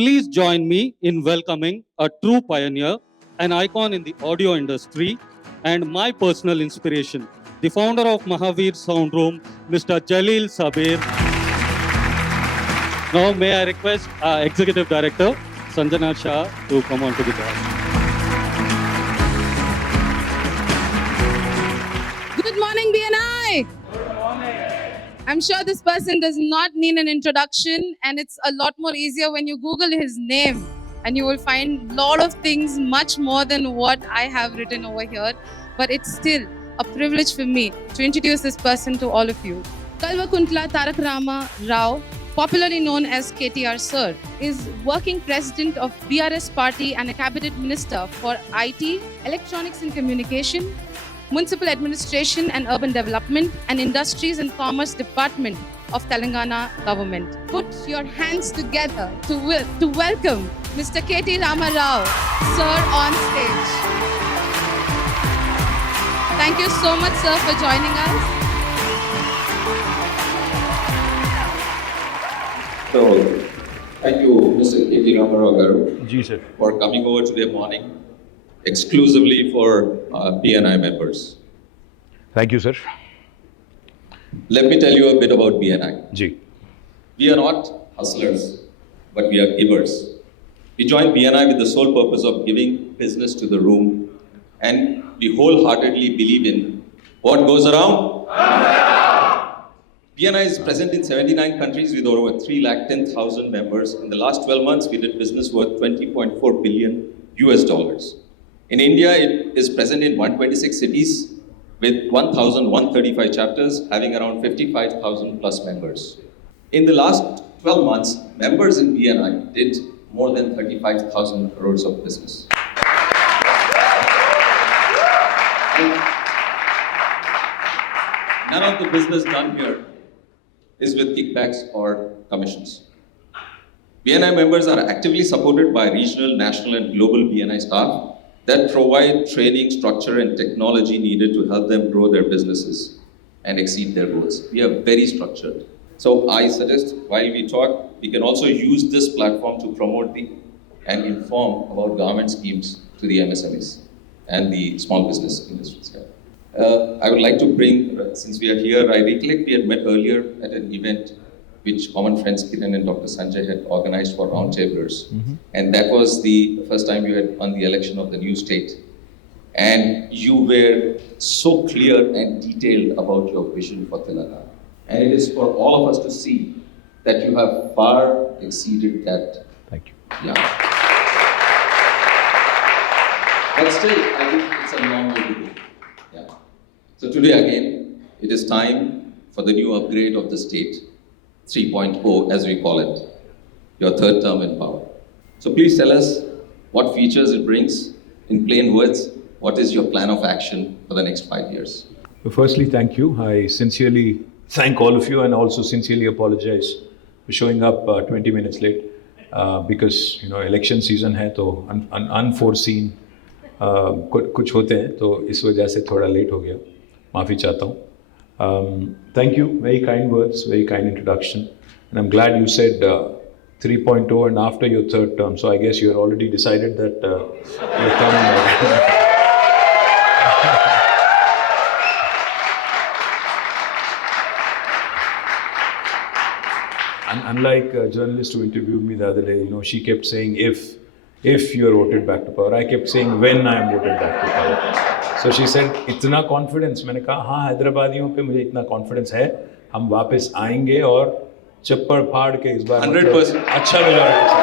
Please join me in welcoming a true pioneer, an icon in the audio industry, and my personal inspiration, the founder of Mahavir Sound Room, Mr. Jalil Sabir. Now, may I request our Executive Director, Sanjana Shah, to come on to the dais. Good morning, BNI. I'm sure this person does not need an introduction, and it's a lot more easier when you Google his name, and you will find a lot of things much more than what I have written over here. But it's still a privilege for me to introduce this person to all of you. Kalvakuntla Tarak Rama Rao, popularly known as KTR Sir, is working president of BRS party and a cabinet minister for IT, electronics and communication, Municipal Administration and Urban Development, and Industries and Commerce Department of Telangana government. Put your hands together to welcome Mr. KT Rama Rao, sir, on stage. Thank you so much, sir, for joining us. So, thank you, Mr. KT Rama Rao garu, Ji, sir. for coming over today morning exclusively for BNI members. Thank you, sir. Let me tell you a bit about BNI. Ji. We are not hustlers, but we are givers. We joined BNI with the sole purpose of giving business to the room, and we wholeheartedly believe in what goes around. BNI is present in 79 countries with over 310,000 members. In the last 12 months, we did business worth $20.4 billion US. In India, it is present in 126 cities with 1,135 chapters, having around 55,000 plus members. In the last 12 months, members in BNI did more than 35,000 crores of business. None of the business done here is with kickbacks or commissions. BNI members are actively supported by regional, national, and global BNI staff that provide training, structure, and technology needed to help them grow their businesses and exceed their goals. We are very structured. So I suggest while we talk, we can also use this platform to promote and inform about government schemes to the MSMEs and the small business industries. I would like to bring, since we are here, I recollect we had met earlier at an event which common friends Kiran and Dr. Sanjay had organized for roundtablers. Mm-hmm. And that was the first time you had won the election of the new state. And you were so clear and detailed about your vision for Telangana. And it is for all of us to see that you have far exceeded that. Thank you. Yeah. But still, I think it's a long way to go. Yeah. So today again, it is time for the new upgrade of the state. 3.0 as we call it, your third term in power. So please tell us what features it brings. In plain words, what is your plan of action for the next 5 years? So firstly, thank you. I sincerely thank all of you and also sincerely apologize for showing up 20 minutes late because election season है तो unforeseen कुछ होते हैं तो इस वजह से थोड़ा लेट हो गया, माफ़ी चाहता हूँ. Thank you, very kind words, very kind introduction. And I'm glad you said 3.0 and after your third term. So I guess you're already decided that you're coming. And unlike a journalist who interviewed me the other day, she kept saying if you're voted back to power. I kept saying when I am voted back to power. So she said, इतना confidence. मैंने कहा हाँ, हैदराबादियों पे मुझे इतना confidence है, हम वापस आएंगे और चप्पड़ फाड़ के इस बार 100% अच्छा majority.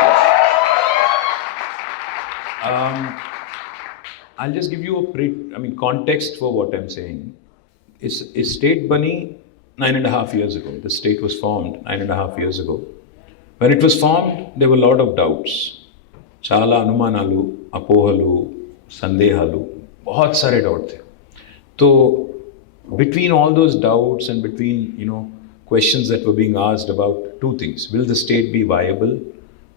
I'll just give you a context for what I'm saying. Is state bani 9.5 years ago. The state was formed 9.5 years ago. When it was formed, there were a lot of doubts. Chala anumanalu, apohalu, sandehalu. बहुत सारे doubt थे. तो between all those doubts and between questions that were being asked about two things: will the state be viable,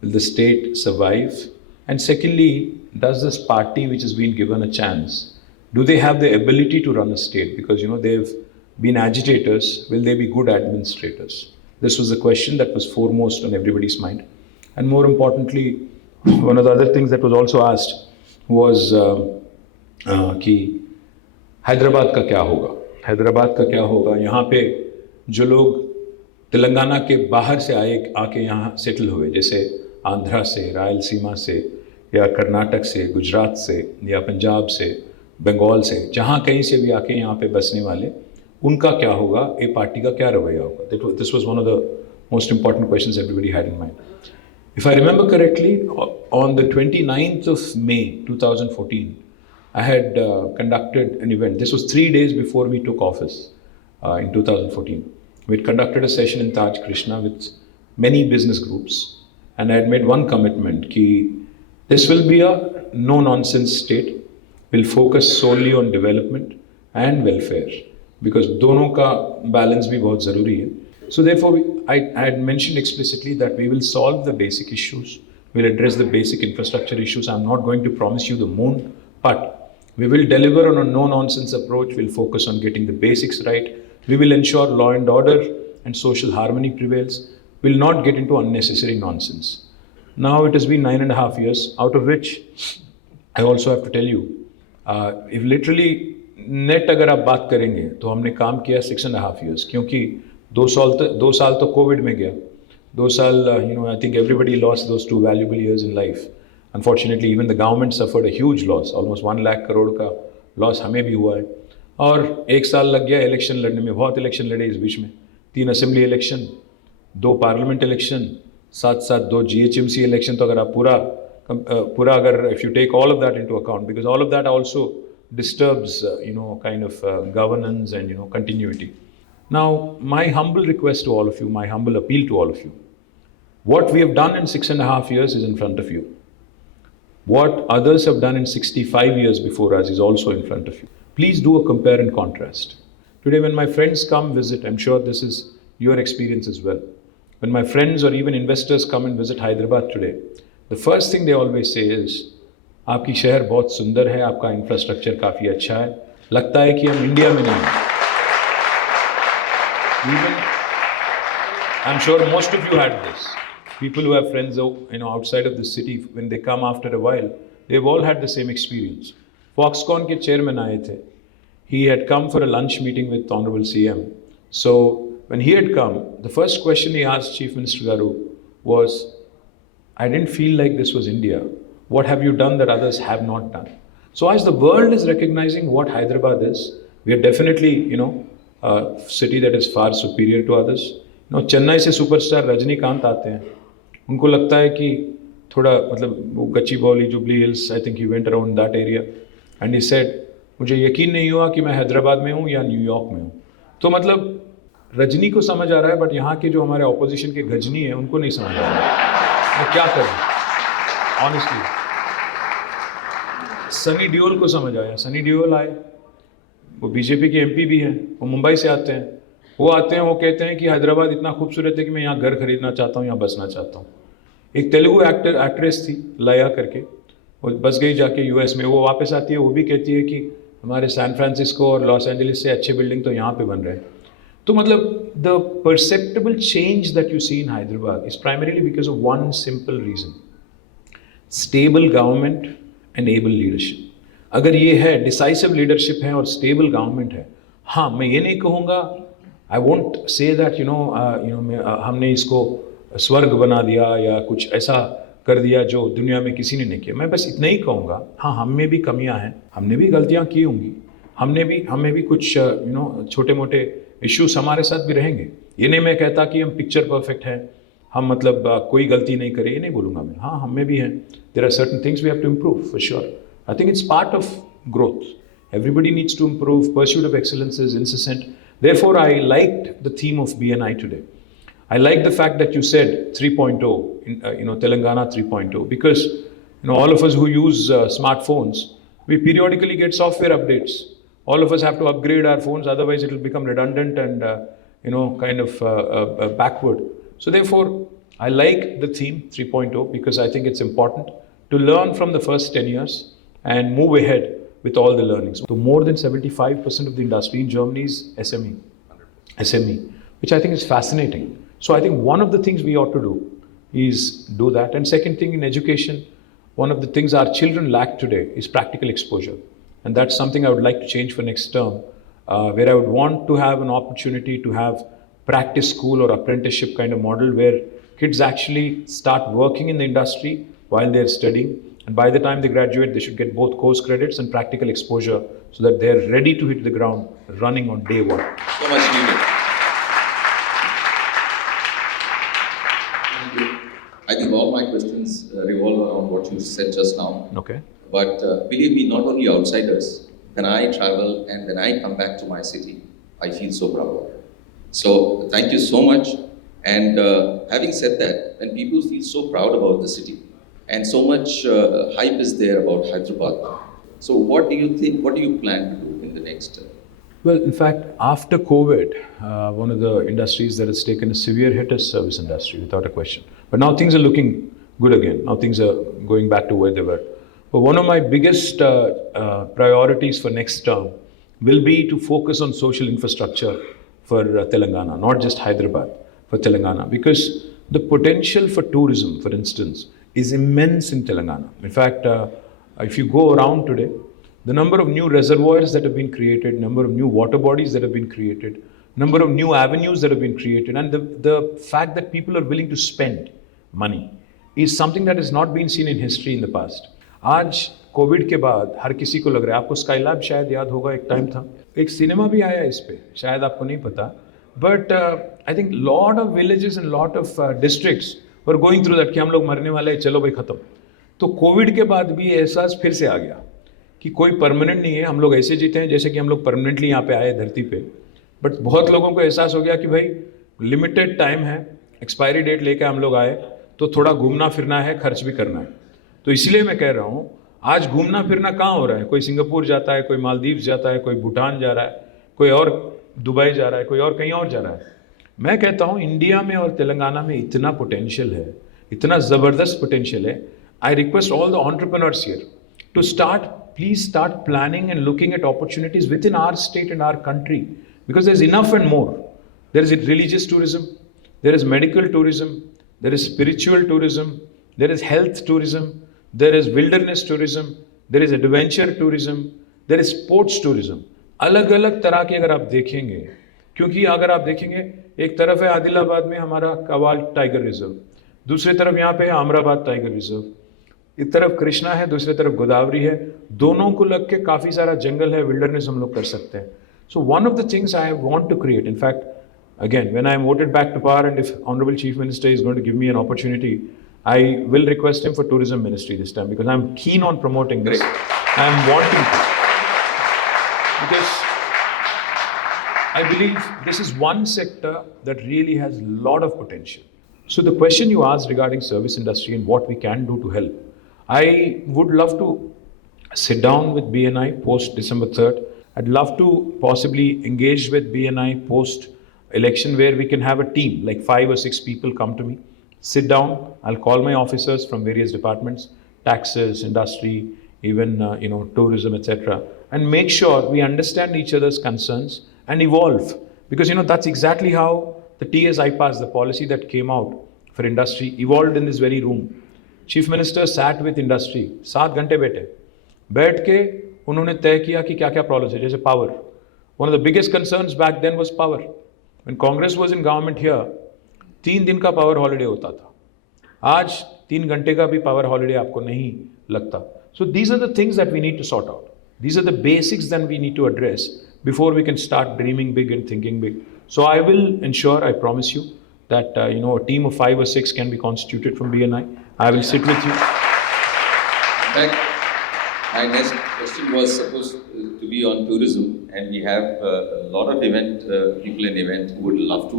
will the state survive, and secondly, does this party which has been given a chance, do they have the ability to run a state? Because they've been agitators, will they be good administrators? This was the question that was foremost on everybody's mind. And more importantly, one of the other things that was also asked was कि हैदराबाद का क्या होगा, हैदराबाद का क्या होगा, यहाँ पे जो लोग तेलंगाना के बाहर से आके यहाँ सेटल हुए, जैसे आंध्रा से, रायलसीमा से, या कर्नाटक से, गुजरात से, या पंजाब से, बंगाल से, जहाँ कहीं से भी आके यहाँ पे बसने वाले, उनका क्या होगा, ये पार्टी का क्या रवैया होगा. This was one of the most important questions everybody had in mind. If I remember correctly, on the 29th of May 2014, I had conducted an event. This was 3 days before we took office in 2014. We had conducted a session in Taj Krishna with many business groups, and I had made one commitment कि this will be a no-nonsense state. We'll focus solely on development and welfare because दोनों का balance भी बहुत ज़रूरी है. So therefore, I had mentioned explicitly that we will solve the basic issues. We'll address the basic infrastructure issues. I'm not going to promise you the moon, but we will deliver on a no-nonsense approach. We'll focus on getting the basics right. We will ensure law and order and social harmony prevails. We'll not get into unnecessary nonsense. Now it has been 9.5 years, out of which I also have to tell you, if literally net अगर आप बात करेंगे तो हमने काम किया 6.5 years, क्योंकि 2 साल तो कोविड में गया. 2 साल, I think everybody lost those 2 valuable years in life. Unfortunately, even the government suffered a huge loss, almost 1 lakh crore का loss हमें भी हुआ है. और 1 साल लग गया इलेक्शन लड़ने में, बहुत इलेक्शन लड़े इस बीच में. 3 असेंबली इलेक्शन, 2 पार्लियामेंट इलेक्शन, साथ 2 GHMC इलेक्शन. तो अगर आप पूरा अगर if you take all of that into account, because all of that also disturbs kind of governance and continuity. Now, my humble request to all of you, my humble appeal to all of you, what we have done in 6.5 years is in front of you. What others have done in 65 years before us is also in front of you. Please do a compare and contrast. Today, when my friends come visit, I'm sure this is your experience as well. When my friends or even investors come and visit Hyderabad today, the first thing they always say is, आपकी शहर बहुत सुंदर है, आपका infrastructure काफ़ी अच्छा है, लगता है कि हम इंडिया में नहीं हैं. Even, I'm sure most of you had this. People who have friends, outside of the city, when they come after a while, they've all had the same experience. Foxconn के chairman आए थे. He had come for a lunch meeting with Honorable CM. So when he had come, the first question he asked Chief Minister Garu was, I didn't feel like this was India. What have you done that others have not done? So as the world is recognizing what Hyderabad is, we are definitely, a city that is far superior to others. Chennai से superstar Rajinikanth आते हैं, उनको लगता है कि थोड़ा मतलब वो Gachibowli, jubilee hills, I think he went around that area and he said, मुझे यकीन नहीं हुआ कि मैं हैदराबाद में हूँ या न्यूयॉर्क में हूँ. तो मतलब रजनी को समझ आ रहा है, बट यहाँ के जो हमारे ऑपोजिशन के गजनी हैं उनको नहीं समझ आ रहा है. मैं क्या करूँ ऑनेस्टली. सनी देओल को समझ आया. सनी देओल आए, वो बीजेपी के एमपी भी हैं, वो मुंबई से आते हैं. वो कहते हैं कि हैदराबाद इतना खूबसूरत है कि मैं यहाँ घर खरीदना चाहता हूँ, यहाँ बसना चाहता हूँ. एक तेलुगु एक्ट्रेस थी लया करके, वो बस गई जाके यूएस में. वो वापस आती है, वो भी कहती है कि हमारे सैन फ्रांसिस्को और लॉस एंजलिस से अच्छे बिल्डिंग तो यहाँ पे बन रहे हैं. तो मतलब the perceptible change that you see in Hyderabad is primarily because of one simple reason, stable government and able leadership. अगर ये है, डिसाइसिव लीडरशिप है और स्टेबल गवर्नमेंट है, हाँ मैं ये नहीं कहूँगा, आई वोंट से दैट हमने इसको स्वर्ग बना दिया या कुछ ऐसा कर दिया जो दुनिया में किसी ने नहीं किया. मैं बस इतना ही कहूँगा, हाँ हम में भी कमियाँ हैं, हमने भी गलतियाँ की होंगी, हमें भी कुछ छोटे मोटे इश्यूज हमारे साथ भी रहेंगे. ये नहीं मैं कहता कि हम पिक्चर परफेक्ट हैं, हम मतलब कोई गलती नहीं करें, ये नहीं बोलूँगा मैं. हाँ हम में भी हैं. There are certain things we have to improve for sure. I think it's part of growth. Everybody needs to improve. Pursuit of excellence is incessant. Therefore, I liked the theme of BNI today. I like the fact that you said 3.0, Telangana 3.0, because all of us who use smartphones, we periodically get software updates. All of us have to upgrade our phones, otherwise it will become redundant and kind of backward. So therefore, I like the theme 3.0 because I think it's important to learn from the first 10 years and move ahead with all the learnings. So more than 75% of the industry in Germany is SME, which I think is fascinating. So I think one of the things we ought to do is do that. And second thing, in education, one of the things our children lack today is practical exposure. And that's something I would like to change for next term, where I would want to have an opportunity to have practice school or apprenticeship kind of model where kids actually start working in the industry while they're studying. And by the time they graduate, they should get both course credits and practical exposure so that they're ready to hit the ground running on day one. So much needed. I think all my questions revolve around what you said just now. Okay. But believe me, not only outsiders, when I travel and when I come back to my city, I feel so proud. So thank you so much. And having said that, when people feel so proud about the city and so much hype is there about Hyderabad, so what do you think, what do you plan to do in the next? Well, in fact, after COVID, one of the industries that has taken a severe hit is service industry, without a question. But now things are looking good again. Now things are going back to where they were. But one of my biggest priorities for next term will be to focus on social infrastructure for Telangana, not just Hyderabad, for Telangana. Because the potential for tourism, for instance, is immense in Telangana. In fact, if you go around today, the number of new reservoirs that have been created, number of new water bodies that have been created, number of new avenues that have been created, and the fact that people are willing to spend money is something that has not been seen in history in the past. आज Covid के बाद हर किसी को लग रहा है, आपको Skylab शायद याद होगा, एक टाइम था, एक सिनेमा भी आया इस पे, शायद आपको नहीं पता, but I think lot of villages and lot of districts were going through that कि हम लोग मरने वाले हैं, चलो भाई खत्म. तो कोविड के बाद भी एहसास फिर से आ गया कि कोई परमानेंट नहीं है, हम लोग ऐसे जीते हैं जैसे कि हम लोग परमानेंटली यहाँ पे आए धरती पे. बट बहुत लोगों को एहसास हो गया कि भाई लिमिटेड टाइम है, एक्सपायरी डेट लेकर हम लोग आए, तो थोड़ा घूमना फिरना है, खर्च भी करना है. तो इसलिए मैं कह रहा हूँ, आज घूमना फिरना कहाँ हो रहा है? कोई सिंगापुर जाता है, कोई मालदीव्स जाता है, कोई भूटान जा रहा है, कोई और दुबई जा रहा है, कोई और कहीं और जा रहा है. मैं कहता हूँ इंडिया में और तेलंगाना में इतना पोटेंशियल है, इतना ज़बरदस्त पोटेंशियल है. I request all the entrepreneurs here to start, please start planning and looking at opportunities within our state and our country, because there's enough and more. There is religious tourism, there is medical tourism, there is spiritual tourism, there is health tourism, there is wilderness tourism, there is adventure tourism, there is sports tourism. अलग अलग तरह के अगर आप देखेंगे, क्योंकि अगर आप देखेंगे एक तरफ है आदिलाबाद में हमारा कवाल टाइगर रिजर्व, दूसरी तरफ यहाँ पे है अमराबाद टाइगर रिजर्व, एक तरफ कृष्णा है, दूसरी तरफ गोदावरी है, दोनों को लग के काफ़ी सारा जंगल है, विल्डरनेस हम लोग कर सकते हैं. So one of the things I want to create, in fact again, when I am voted back to power and if Honorable Chief Minister is going to give me an opportunity, I will request him for Tourism Ministry this time, because I am keen on promoting this. I am wanting to. Because I believe this is one sector that really has a lot of potential. So the question you asked regarding service industry and what we can do to help, I would love to sit down with BNI post December 3rd. I'd love to possibly engage with BNI post election, where we can have a team, like 5 or 6 people come to me, sit down, I'll call my officers from various departments, taxes, industry, even tourism, etc., and make sure we understand each other's concerns and evolve. Because that's exactly how the TS IPAS, the policy that came out for industry, evolved in this very room. Chief Minister sat with industry, 7 घंटे बैठ के उन्होंने तय किया कि क्या क्या problems है. जैसे power, one of the biggest concerns back then was power. When Congress was in government here, 3 दिन का पावर हॉलीडे होता था. आज 3 घंटे का भी पावर हॉलीडे आपको नहीं लगता. So these are the things that we need to sort out. These are the basics that we need to address before we can start dreaming big and thinking big. So I will ensure, I promise you, that a team of 5 or 6 can be constituted from BNI. I will sit with you. In fact, my next question was supposed to be on tourism, and we have a lot of people in event who would love to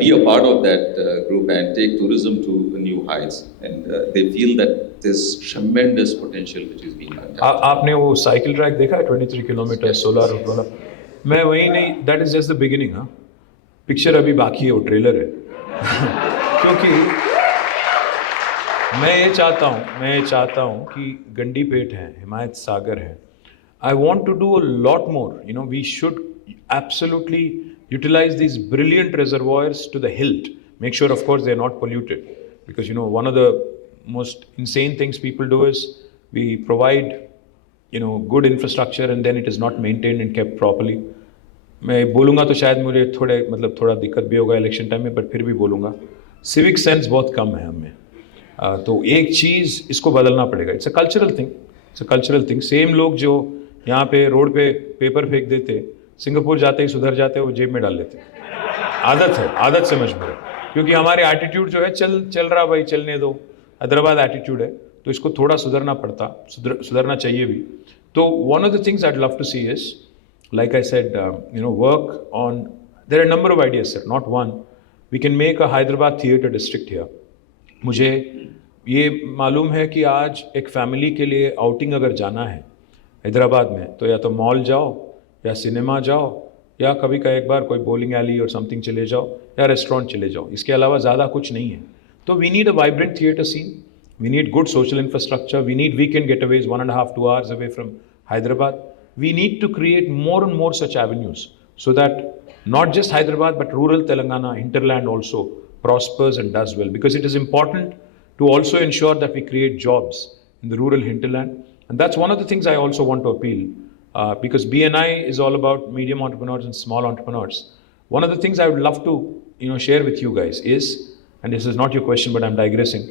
be a part of that group and take tourism to new heights. And they feel that there's tremendous potential which is being untapped. आपने वो cycle track देखा है 23 kilometre 16 road वाला? मैं वही नहीं, that is just the beginning. हाँ, picture अभी बाकी है, वो ट्रेलर है. क्योंकि मैं ये चाहता हूँ कि गंडी पेट है, हिमायत सागर है. I want to do a lot more. We should absolutely utilize these brilliant reservoirs to the hilt. Make sure, of course, they are not polluted. because one of the most insane things people do is we provide good infrastructure and then it is not maintained and kept properly. मैं बोलूँगा तो शायद मुझे थोड़ा दिक्कत भी होगा election time में, बट फिर भी बोलूँगा सिविक सेंस बहुत कम है हमें. तो एक चीज़ इसको बदलना पड़ेगा. It's a cultural thing. Same लोग जो यहाँ पे रोड पे पेपर फेंक देते, सिंगापुर जाते ही सुधर जाते, वो जेब में डाल लेते. आदत से मजबूर है, क्योंकि हमारे एटीट्यूड जो है चल रहा भाई, चलने दो, हैदराबाद एटीट्यूड है, तो इसको थोड़ा सुधरना चाहिए भी. तो one of the things I'd love to see is, like I said, work on, there are a number of ideas, sir, not one. We can make a Hyderabad theatre district here. मुझे ये मालूम है कि आज एक family के लिए outing अगर जाना है हैदराबाद में, तो या तो मॉल जाओ या सिनेमा जाओ या कभी का एक बार कोई बॉलिंग एली और समथिंग चले जाओ या रेस्टोरेंट चले जाओ. इसके अलावा ज़्यादा कुछ नहीं है. तो we need a vibrant theatre scene, we need good social infrastructure, we need weekend getaways 1.5-2 hours away from Hyderabad. We need to create more and more such avenues so that not just Hyderabad but rural Telangana, hinterland also prospers and does well, because it is important to also ensure that we create jobs in the rural hinterland. And that's one of the things I also want to appeal, because BNI is all about medium entrepreneurs and small entrepreneurs. One of the things I would love to share with you guys is, and this is not your question but I'm digressing,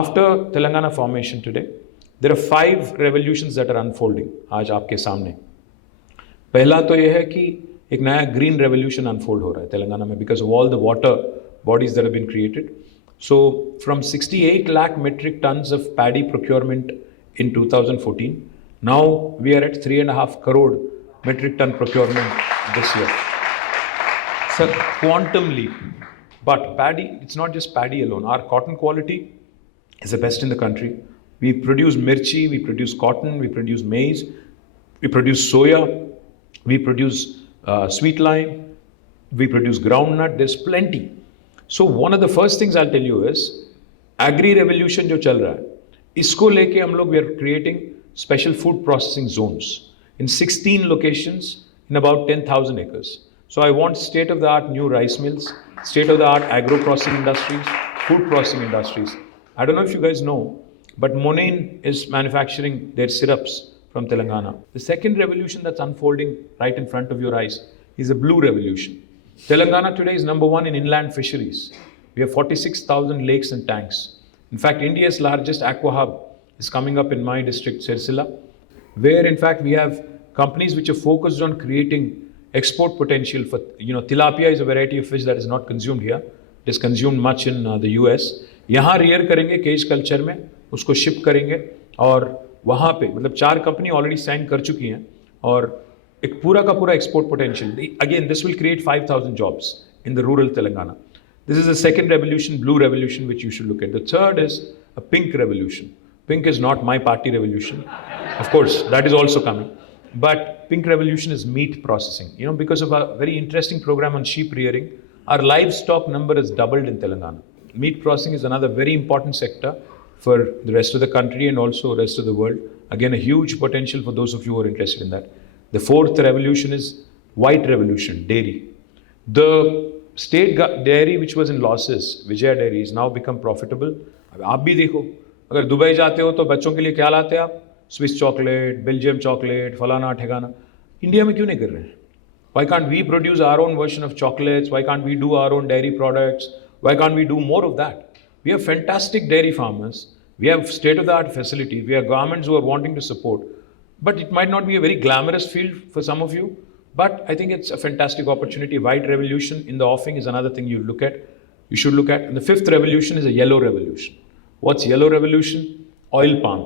after Telangana formation today, there are 5 revolutions that are unfolding आज आपके सामने. पहला तो ये है कि एक नया ग्रीन रेवोल्यूशन अनफोल्ड हो रहा है तेलंगाना में, because of all the water bodies that have been created. So from 68 lakh metric tons of paddy procurement in 2014, now we are at 3.5 crore metric ton procurement this year. Sir, quantum leap. But paddy, it's not just paddy alone. Our cotton quality is the best in the country. We produce mirchi, we produce cotton, we produce maize, we produce soya, we produce sweet lime, we produce groundnut. There's plenty. So one of the first things I'll tell you is agri revolution जो चल रहा है, इसको लेके हम लोग we are creating special food processing zones in 16 locations in about 10,000 acres. So I want state of the art new rice mills, state of the art agro processing industries, food processing industries. I don't know if you guys know, but Monain is manufacturing their syrups from Telangana. The second revolution that's unfolding right in front of your eyes is a blue revolution. Telangana today is number 1 in inland fisheries. We have 46,000 lakes and tanks. In fact, India's largest aqua hub is coming up in my district, Sirsila, where in fact we have companies which are focused on creating export potential for, tilapia is a variety of fish that is not consumed here. It is consumed much in the US. यहाँ rear करेंगे cage culture में, उसको ship करेंगे और वहाँ पे 4 company already sign कर चुकी हैं और एक पूरा का पूरा export potential. Again this will create 5,000 jobs in the rural Telangana. This is the second revolution, blue revolution, which you should look at. The third is a pink revolution. Pink is not my party revolution. Of course, that is also coming. But pink revolution is meat processing. Because of a very interesting program on sheep rearing, our livestock number has doubled in Telangana. Meat processing is another very important sector for the rest of the country and also the rest of the world. Again, a huge potential for those of you who are interested in that. The fourth revolution is white revolution, dairy. The state dairy which was in losses, Vijaya Dairy, is now become profitable. अब आप भी देखो, अगर Dubai जाते हो तो बच्चों के लिए क्या लाते हैं आप? स्विस चॉकलेट, बेल्जियम चॉकलेट, फलाना ठिकाना. इंडिया में क्यों नहीं कर रहे हैं? Why can't we produce our own version of chocolates? Why can't we do our own dairy products? Why can't we do more of that? We have fantastic dairy farmers. We have state-of-the-art facilities. We have governments who are wanting to support. But it might not be a very glamorous field for some of you. But I think it's a fantastic opportunity. White revolution in the offing is another thing you should look at. And the fifth revolution is a yellow revolution. What's yellow revolution? Oil palm.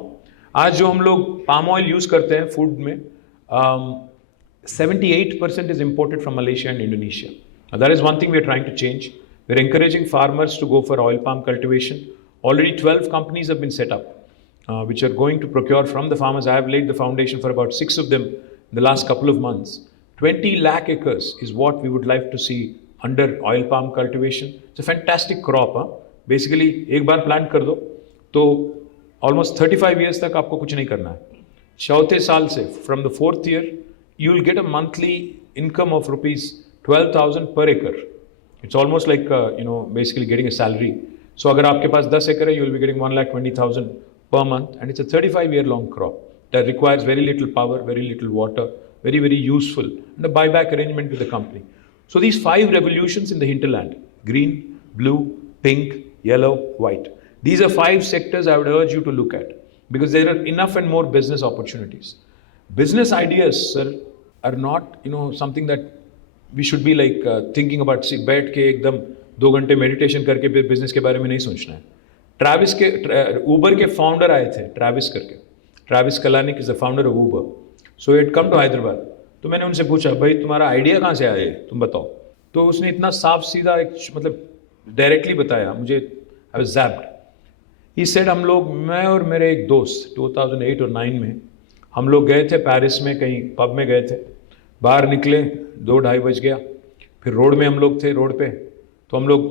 आज जो हम लोग palm oil use करते हैं food में, 78% is imported from Malaysia and Indonesia. Now that is one thing we are trying to change. We're encouraging farmers to go for oil palm cultivation. Already 12 companies have been set up, which are going to procure from the farmers. I have laid the foundation for about 6 of them in the last couple of months. 20 lakh acres is what we would like to see under oil palm cultivation. It's a fantastic crop. Basically, एक बार plant कर दो, तो almost 35 years तक आपको कुछ नहीं करना है. चौथे साल से, from the 4th year, you will get a monthly income of rupees 12,000 per acre. It's almost like, basically getting a salary. So अगर आपके पास 10 एकड़ है, you will be getting 1,20,000 per month, and it's a 35-year long crop that requires very little power, very little water, very, very useful, and a buyback arrangement with the company. So these 5 revolutions in the hinterland: green, blue, pink, yellow, white. These are 5 sectors I would urge you to look at because there are enough and more business opportunities. Business ideas, sir, are not, something that we should be like thinking about. See, बैठ के एकदम 2 घंटे meditation करके फिर business के बारे में नहीं सोचना है. ट्रैविस के ऊबर के फाउंडर आए थे, ट्रैविस करके. Travis Kalanick is the founder of Uber. So it come to Hyderabad. तो मैंने उनसे पूछा, भाई तुम्हारा आइडिया कहाँ से आया है, तुम बताओ. तो उसने इतना साफ सीधा मतलब डायरेक्टली बताया मुझे. I was ज़ैप्ड. ही सेड, हम लोग, मैं और मेरे एक दोस्त 2008 और 9 में हम लोग गए थे पेरिस में, कहीं पब में गए थे. बाहर निकले 2-2:30 बज गया. फिर रोड में हम लोग थे, रोड पे. तो हम लोग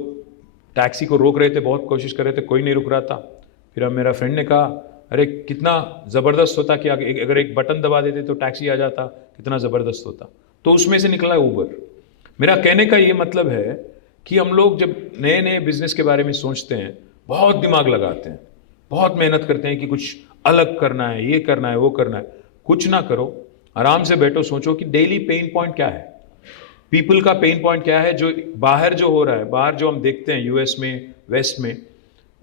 टैक्सी को रोक रहे थे, बहुत कोशिश कर रहे थे, कोई नहीं रुक रहा था. फिर अब मेरा फ्रेंड ने कहा, अरे कितना ज़बरदस्त होता कि अगर एक बटन दबा देते तो टैक्सी आ जाता, कितना ज़बरदस्त होता. तो उसमें से निकला ऊबर. मेरा कहने का ये मतलब है कि हम लोग जब नए नए बिजनेस के बारे में सोचते हैं, बहुत दिमाग लगाते हैं, बहुत मेहनत करते हैं कि कुछ अलग करना है, ये करना है, वो करना है. कुछ ना करो, आराम से बैठो, सोचो कि डेली पेन पॉइंट क्या है, पीपल का पेन पॉइंट क्या है, जो बाहर जो हो रहा है, बाहर जो हम देखते हैं यूएस में, वेस्ट में,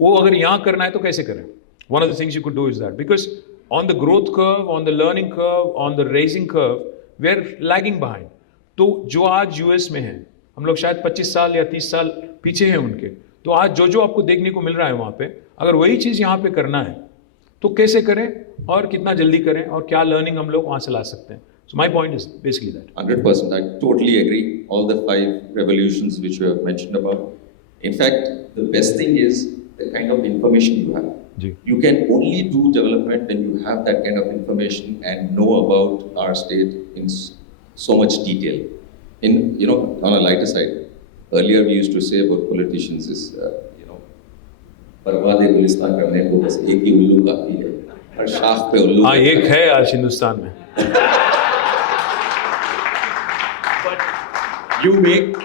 वो अगर यहाँ करना है तो कैसे करें. One of the things you could do is that, because on the growth curve, on the learning curve, on the raising curve, we are lagging behind. तो जो आज यूएस में है, हम लोग शायद 25 साल या 30 साल पीछे हैं उनके. तो आज जो जो आपको देखने को मिल रहा है वहाँ पे, अगर वही चीज़ यहाँ पे करना है तो कैसे करें और कितना जल्दी करें और क्या लर्निंग हम लोग वहाँ से ला सकते हैं. So my point is basically that. 100%. I totally agree. All the 5 revolutions which you have mentioned about. In fact, the best thing is the kind of information you have. Ji. You can only do development when you have that kind of information and know about our state in so much detail. On a lighter side, earlier we used to say about politicians is, बर्बाद गुलिस्तान करने को बस एक ही उल्लू काफी है. हर शाख पे उल्लू. हाँ, एक है आज हिंदुस्तान में. You make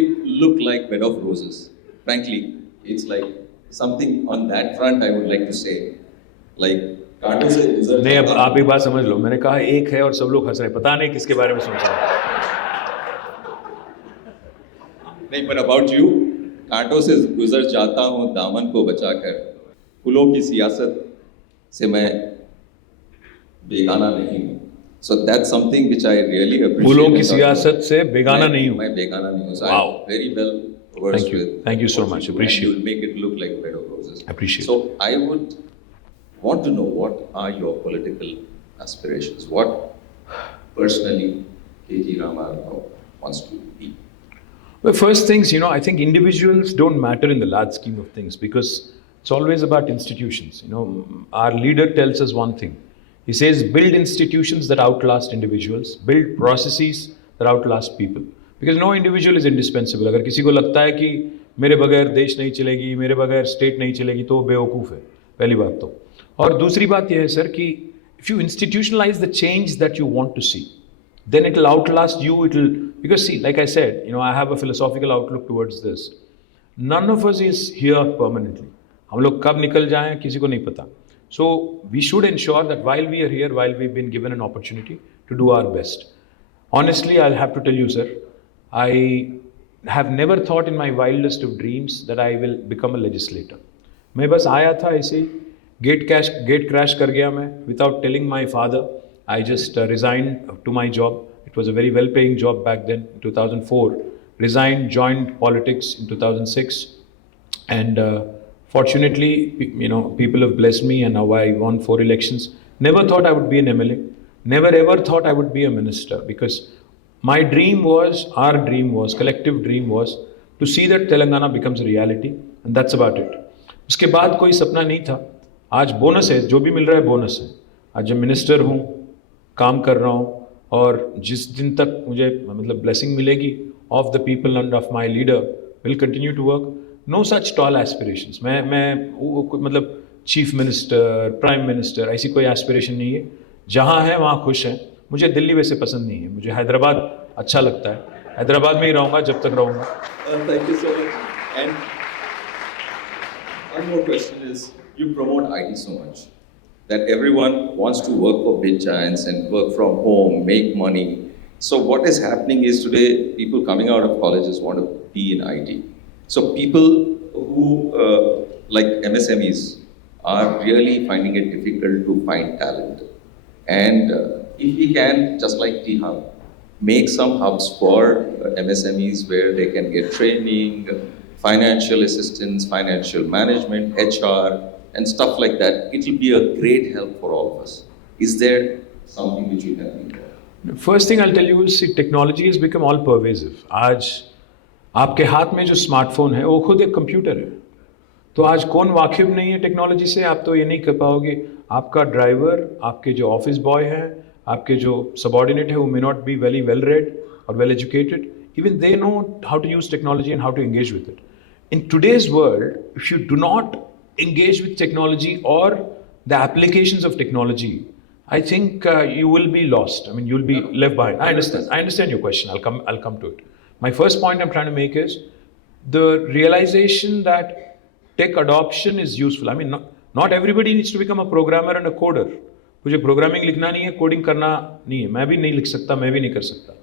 it look like bed of roses. Frankly, it's like something on that front I would like to say. Like, नहीं, अब आप एक बात समझ लो, मैंने कहा एक है और सब लोग हंस रहे हैं, पता नहीं किसके बारे में सोच रहे हैं. नहीं, but about you, कांटों से गुजर जाता हूँ दामन को बचाकर. फूलों की सियासत से मैं बेगाना नहीं हूँ. So that's something which I really appreciate. फूलों की सियासत से बेगाना नहीं हूँ. मैं बेगाना नहीं हूँ. So Wow. I'm very well versed with. Thank you so much. Appreciate. You'll make it look like bed of roses. Appreciate. So I would want to know, what are your political aspirations? What personally KT Ramarao wants to be? Well, first things, I think individuals don't matter in the large scheme of things because it's always about institutions. Our leader tells us one thing. He says, build institutions that outlast individuals, build processes that outlast people. Because no individual is indispensable. अगर किसी को लगता है कि मेरे बगैर देश नहीं चलेगी, मेरे बगैर स्टेट नहीं चलेगी, तो बेवकूफ़ है, पहली बात तो. और दूसरी बात यह है सर कि if you institutionalize the change that you want to see, then it will outlast you. Because see, like I said, I have a philosophical outlook towards this. None of us is here permanently. हम लोग कब निकल जाएं किसी को नहीं पता. So we should ensure that while we are here, while we've been given an opportunity to do our best. Honestly, I'll have to tell you, sir, I have never thought in my wildest of dreams that I will become a legislator. मैं बस आया था ऐसे ही, gate crash कर गया मैं, without telling my father. I just resigned to my job. It was a very well-paying job back then, in 2004. Resigned, joined politics in 2006, and fortunately, people have blessed me, and now I won 4 elections. Never thought I would be an MLA. Never ever thought I would be a minister, because my dream was, our dream was, collective dream was to see that Telangana becomes a reality, and that's about it. उसके बाद कोई सपना नहीं था. आज bonus है, जो भी मिल रहा है बोनस है. आज जब मिनिस्टर हूँ, काम कर रहा हूँ, और जिस दिन तक मुझे ब्लेसिंग मिलेगी of the people and of my leader, will continue to work. No such tall aspirations. मैं चीफ मिनिस्टर, प्राइम मिनिस्टर, ऐसी कोई एस्पिरेशन नहीं है. जहाँ है वहाँ खुश है. मुझे दिल्ली वैसे पसंद नहीं है, मुझे हैदराबाद अच्छा लगता है. हैदराबाद में ही रहूँगा जब तक रहूँगा. Thank you so much. And One more question is, you promote IT so much that everyone wants to work for big giants and work from home, make money. So what is happening is today, people coming out of colleges want to be in IT. So people who, like MSMEs, are really finding it difficult to find talent. And if we can, just like T-Hub, make some hubs for MSMEs where they can get training, financial assistance, financial management, HR, and stuff like that, it will be a great help for all of us. Is there something which you can think of? First thing I'll tell you is, see, technology has become all pervasive. आज आपके हाथ में जो smartphone है वो खुद एक computer है. तो आज कौन वाकिफ नहीं है टेक्नोलॉजी से, आप तो ये नहीं कर पाओगे. आपका ड्राइवर, आपके जो ऑफिस बॉय हैं, आपके जो सबऑर्डिनेट है, वो may not be very well read और well educated. Even they know how to use technology and how to engage with it. In today's world, if you do not engage with technology or the applications of technology, I think you will be lost. I mean, you'll be left behind. I understand your question. I'll come to it. My first point I'm trying to make is the realization that tech adoption is useful. I mean, not everybody needs to become a programmer and a coder. मुझे programming लिखना नहीं है, coding करना नहीं है. मैं भी नहीं लिख सकता, मैं भी नहीं कर सकता.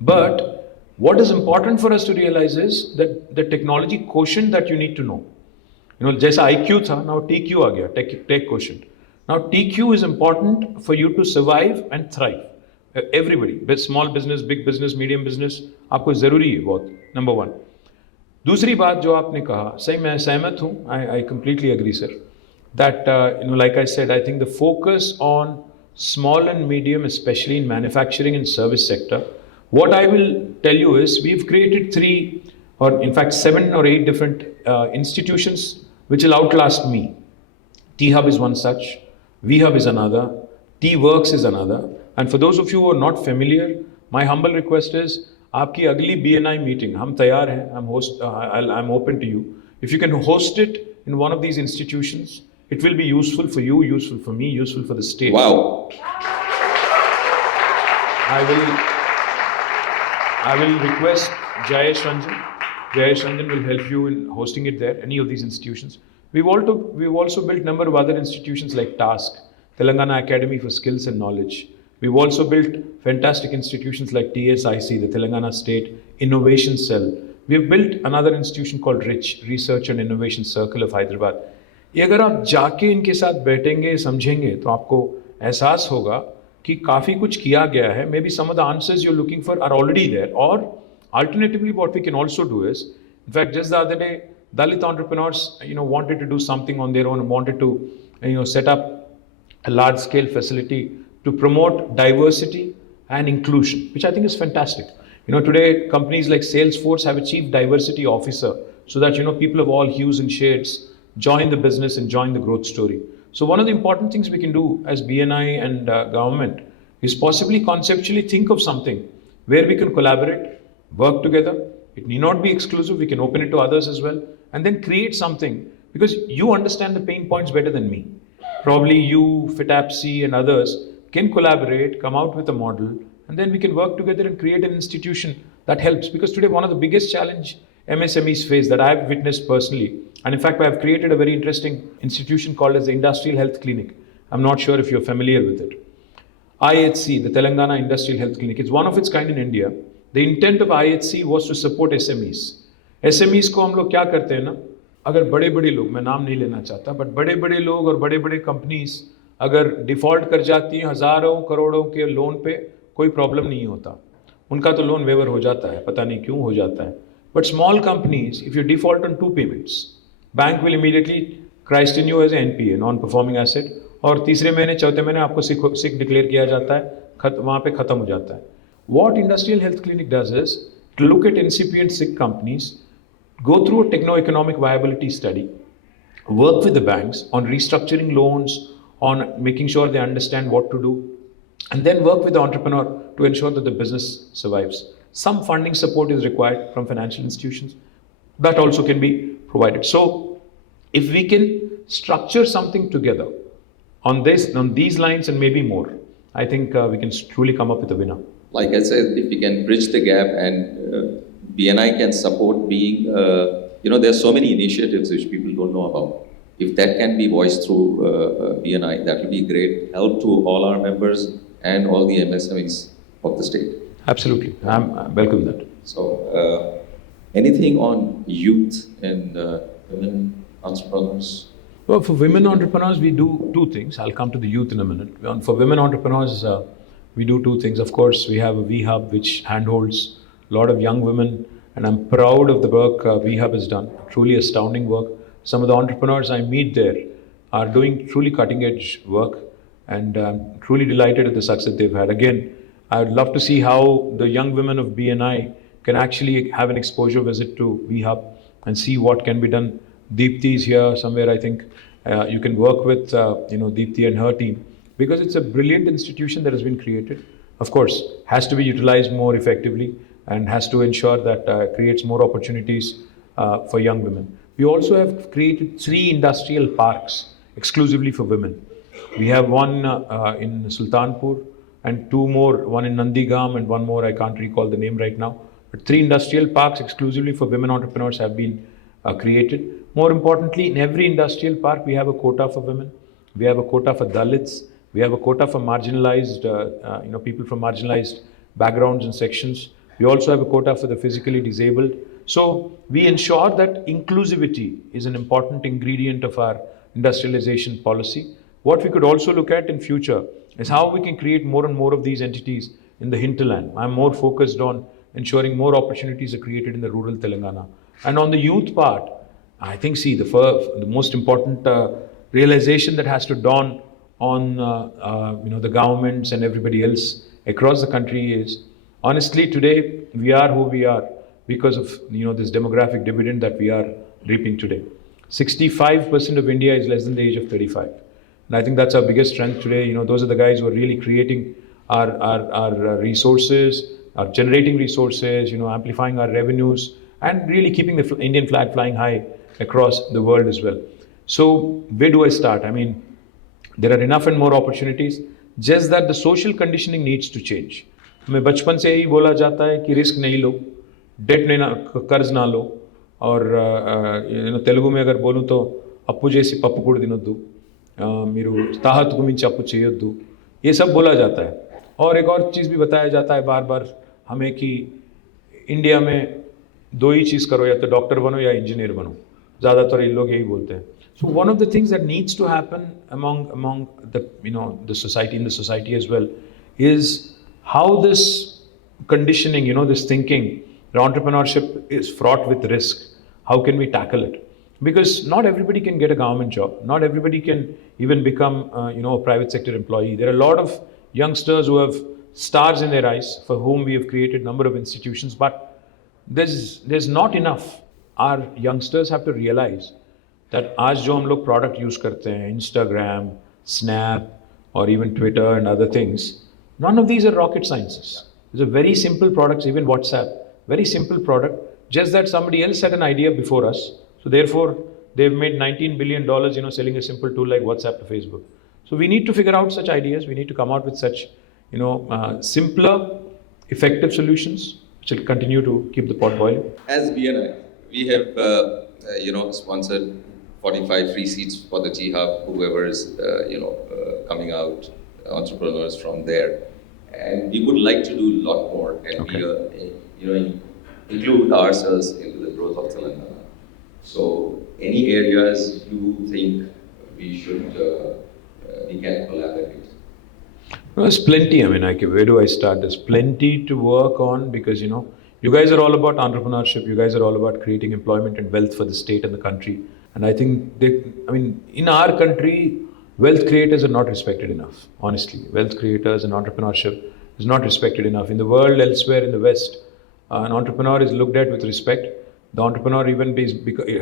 But what is important for us to realize is that the technology quotient that you need to know. You know, जैसा IQ था, now TQ आ गया, tech quotient. Now TQ is important for you to survive and thrive. Everybody, small business, big business, medium business, आपको ज़रूरी है बहुत. Number one. दूसरी बात जो आपने कहा, सही मैं सहमत हूँ. I completely agree, sir. That like I said, I think the focus on small and medium, especially in manufacturing and service sector. What I will tell you is, we've created 3 or in fact 7 or 8 different institutions which will outlast me. T-Hub is one such, V-Hub is another, T-Works is another. And for those of you who are not familiar, my humble request is, आपकी अगली BNI meeting, हम तैयार हैं, I'm open to you. If you can host it in one of these institutions, it will be useful for you, useful for me, useful for the state. Wow. I will request Jayesh Ranjan. Jayesh Ranjan will help you in hosting it there, any of these institutions. We've also built a number of other institutions like TASK, Telangana Academy for Skills and Knowledge. We've also built fantastic institutions like TSIC, the Telangana State Innovation Cell. We've built another institution called RICH, Research and Innovation Circle of Hyderabad. ये अगर आप जाके इनके साथ बैठेंगे, समझेंगे, तो आपको एहसास होगा कि काफ़ी कुछ किया गया है. Maybe some of the answers you're looking for are already there. Or alternatively, what we can also do is, in fact, just the other day, Dalit entrepreneurs, wanted to do something on their own, wanted to, set up a large-scale facility to promote diversity and inclusion, which I think is fantastic. Today companies like Salesforce have a chief diversity officer, so that people of all hues and shades join the business and join the growth story. So one of the important things we can do as BNI and government is possibly conceptually think of something where we can collaborate, work together. It need not be exclusive. We can open it to others as well, and then create something, because you understand the pain points better than me. Probably you, FITAPC and others can collaborate, come out with a model, and then we can work together and create an institution that helps. Because today, one of the biggest challenge MSMEs face that I've witnessed personally, and in fact, I've created a very interesting institution called as the Industrial Health Clinic. I'm not sure if you're familiar with it. IHC, the Telangana Industrial Health Clinic, it's one of its kind in India. The intent of IHC was to support SMEs. SMEs को हम लोग क्या करते हैं ना, अगर बड़े-बड़े लोग, मैं नाम नहीं लेना चाहता, बट बड़े-बड़े लोग और बड़े-बड़े कंपनीज अगर डिफॉल्ट कर जाती हैं हज़ारों करोड़ों के लोन पे, कोई प्रॉब्लम नहीं होता. उनका तो लोन वेवर हो जाता है, पता नहीं क्यों हो जाता है. But small companies, if you default on 2 payments, bank will immediately christen you as an NPA, non-performing asset, और तीसरे महीने चौथे महीने आपको सिक डिक्लेयर किया जाता है, वहाँ पे ख़त्म हो जाता है. What Industrial Health Clinic does is to look at incipient sick companies, go through a techno-economic viability study, work with the banks on restructuring loans, on making sure they understand what to do, and then work with the entrepreneur to ensure that the business survives. Some funding support is required from financial institutions. That also can be provided. So if we can structure something together on these lines and maybe more, I think we can truly come up with a winner. Like I said, if we can bridge the gap and BNI can support being, there are so many initiatives which people don't know about. If that can be voiced through BNI, that will be great help to all our members and all the MSMEs of the state. Absolutely, I welcome that. So, anything on youth and women entrepreneurs? Well, for women entrepreneurs, we do two things. I'll come to the youth in a minute. For women entrepreneurs, we do two things. Of course, we have a V-Hub which handholds a lot of young women, and I'm proud of the work V-Hub has done. Truly astounding work. Some of the entrepreneurs I meet there are doing truly cutting-edge work, and I'm truly delighted at the success they've had. Again, I would love to see how the young women of BNI can actually have an exposure visit to V-Hub and see what can be done. Deepthi is here somewhere, I think. You can work with Deepthi and her team, because it's a brilliant institution that has been created. Of course, has to be utilized more effectively and has to ensure that creates more opportunities for young women. We also have created 3 industrial parks exclusively for women. We have one in Sultanpur and 2 more, one in Nandigam and one more, I can't recall the name right now. But 3 industrial parks exclusively for women entrepreneurs have been created. More importantly, in every industrial park, we have a quota for women. We have a quota for Dalits. We have a quota for marginalized, people from marginalized backgrounds and sections. We also have a quota for the physically disabled. So we ensure that inclusivity is an important ingredient of our industrialization policy. What we could also look at in future is how we can create more and more of these entities in the hinterland. I'm more focused on ensuring more opportunities are created in the rural Telangana. And on the youth part, I think, the most important realization that has to dawn on the governments and everybody else across the country is, honestly, today we are who we are because of this demographic dividend that we are reaping today. 65% of India is less than the age of 35, and I think that's our biggest strength today. Those are the guys who are really creating our resources, are generating resources, amplifying our revenues, and really keeping the Indian flag flying high across the world as well. So where do I start? I mean, there are enough and more opportunities, just that the social conditioning needs to change. हमें बचपन से ही बोला जाता है कि risk नहीं लो, date नहीं ना, कर्ज ना लो, और तेलुगु में अगर बोलूँ तो अप्पू చేసి పప్పు కూడా తినొద్దు, మీరు తాహతుకు మించి అప్పు చేయొద్దు, ये सब बोला जाता है. और एक और चीज़ भी बताया जाता है बार बार हमें कि इंडिया में 2 ही चीज़ करो, या तो डॉक्टर बनो या इंजीनियर बनो. ज़्यादातर ये लोग यही बोलते हैं. So one of the things that needs to happen among the society, in the society as well, is how this conditioning, this thinking, the entrepreneurship is fraught with risk. How can we tackle it? Because not everybody can get a government job. Not everybody can even become a private sector employee. There are a lot of youngsters who have stars in their eyes, for whom we have created a number of institutions, but there's not enough. Our youngsters have to realize that आज जो हम लोग product use करते हैं, Instagram, Snap, or even Twitter and other things, none of these are rocket sciences. These are very simple products, even WhatsApp, very simple product, just that somebody else had an idea before us. So therefore, they've made $19 billion, selling a simple tool like WhatsApp to Facebook. So we need to figure out such ideas. We need to come out with such, simpler, effective solutions, which will continue to keep the pot boiling. As BNI, we have, sponsored 45 free seats for the G-Hub, whoever is, coming out, entrepreneurs from there. And we would like to do a lot more and include ourselves into the growth of Telangana. So any areas you think we can collaborate? Well, there's plenty. I mean, where do I start? There's plenty to work on, because, you guys are all about entrepreneurship. You guys are all about creating employment and wealth for the state and the country. And I think in our country, wealth creators are not respected enough. Honestly, wealth creators and entrepreneurship is not respected enough. In the world, elsewhere in the West, an entrepreneur is looked at with respect. The entrepreneur even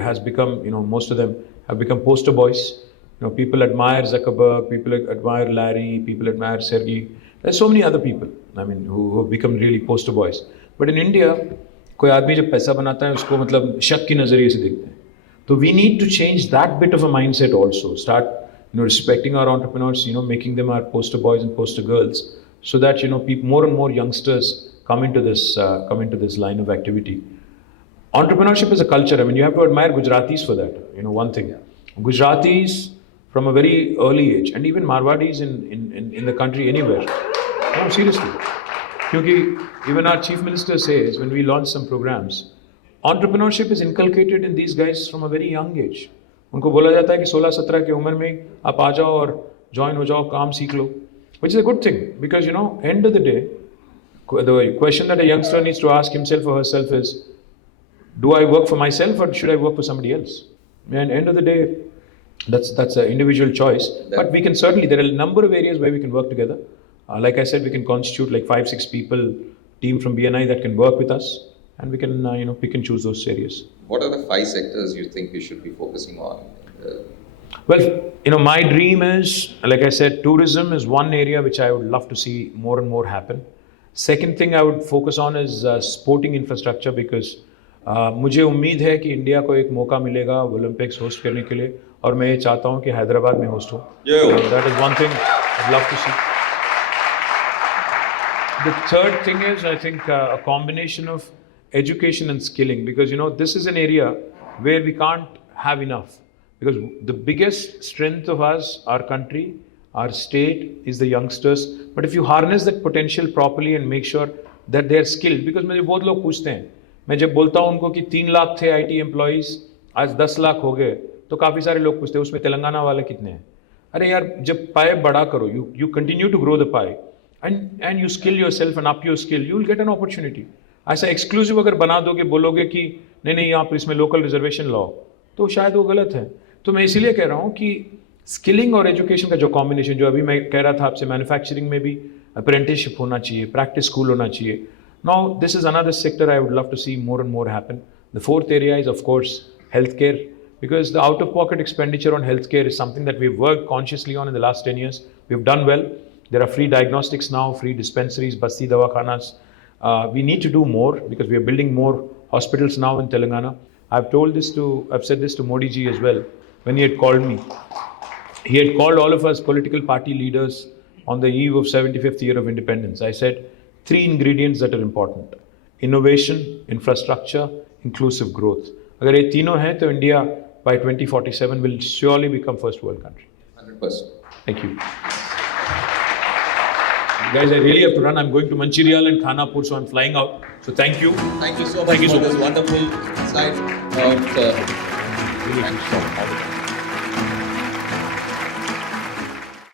has become, most of them have become poster boys. People admire Zuckerberg, people admire Larry, people admire Sergey. There's so many other people, who have become really poster boys. But in India, कोई आदमी जब पैसा बनाता है उसको मतलब शक की नज़रिए से देखते हैं. So we need to change that bit of a mindset also. Start, respecting our entrepreneurs, making them our poster boys and poster girls, so that more and more youngsters come into this line of activity. Entrepreneurship is a culture. You have to admire Gujaratis for that. One thing. Gujaratis from a very early age, and even Marwadis in the country anywhere. No, seriously. Because even our chief minister says when we launch some programs, entrepreneurship is inculcated in these guys from a very young age. उनको बोला जाता है कि 16-17 की उम्र में आप आ जाओ और ज्वाइन हो जाओ, काम सीख लो, which is a good thing because end of the day, the question that a youngster needs to ask himself or herself is, do I work for myself or should I work for somebody else? And end of the day, that's an individual choice. But we can certainly, there are a number of areas where we can work together. Like I said, we can constitute like 5-6 people, team from BNI that can work with us, and we can pick and choose those areas. What are the 5 sectors you think we should be focusing on? Well, my dream is, like I said, tourism is one area which I would love to see more and more happen. Second thing I would focus on is sporting infrastructure because मुझे उम्मीद है कि India को एक मौका मिलेगा Olympics host करने के लिए और मैं ये चाहता हूँ कि हैदराबाद में होस्ट हो. That is one thing I'd love to see. The third thing is, I think, a combination of education and skilling because, this is an area where we can't have enough because the biggest strength of us, our country, our state is the youngsters. But if you harness that potential properly and make sure that they are skilled, because मुझे बहुत लोग पूछते हैं, मैं जब बोलता हूँ उनको कि 3 लाख थे IT एम्प्लॉइज आज 10 लाख हो गए तो काफ़ी सारे लोग पूछते हैं उसमें तेलंगाना वाले कितने हैं. अरे यार जब पाए बड़ा करो, you continue to grow the pie and you skill yourself and up your skill, you will get an opportunity. ऐसा एक्सक्लूसिव अगर बना दोगे, बोलोगे कि नहीं यहाँ पर इसमें लोकल रिजर्वेशन लाओ, तो शायद वो गलत है. तो मैं इसीलिए कह रहा हूँ कि स्किलिंग और एजुकेशन का जो कॉम्बिनेशन, जो अभी मैं कह रहा था आपसे, मैन्युफैक्चरिंग में भी अप्रेंटिसशिप होना चाहिए, प्रैक्टिस स्कूल होना चाहिए. Now, this is another sector I would love to see more and more happen. The fourth area is, of course, healthcare, because the out-of-pocket expenditure on healthcare is something that we've worked consciously on in the last 10 years. We've done well. There are free diagnostics now, free dispensaries, basti dawakhanas. We need to do more because we are building more hospitals now in Telangana. I've said this to Modi ji as well when he had called me. He had called all of us political party leaders on the eve of 75th year of independence. I said, 3 ingredients that are important: innovation, infrastructure, inclusive growth. अगर ये तीनों हैं तो India by 2047 will surely become first world country. 100%. Thank you. Guys, I really have to run. I'm going to Mancherial and Khanapur, so I'm flying out. So thank you. Thank you so much for this wonderful insight of Really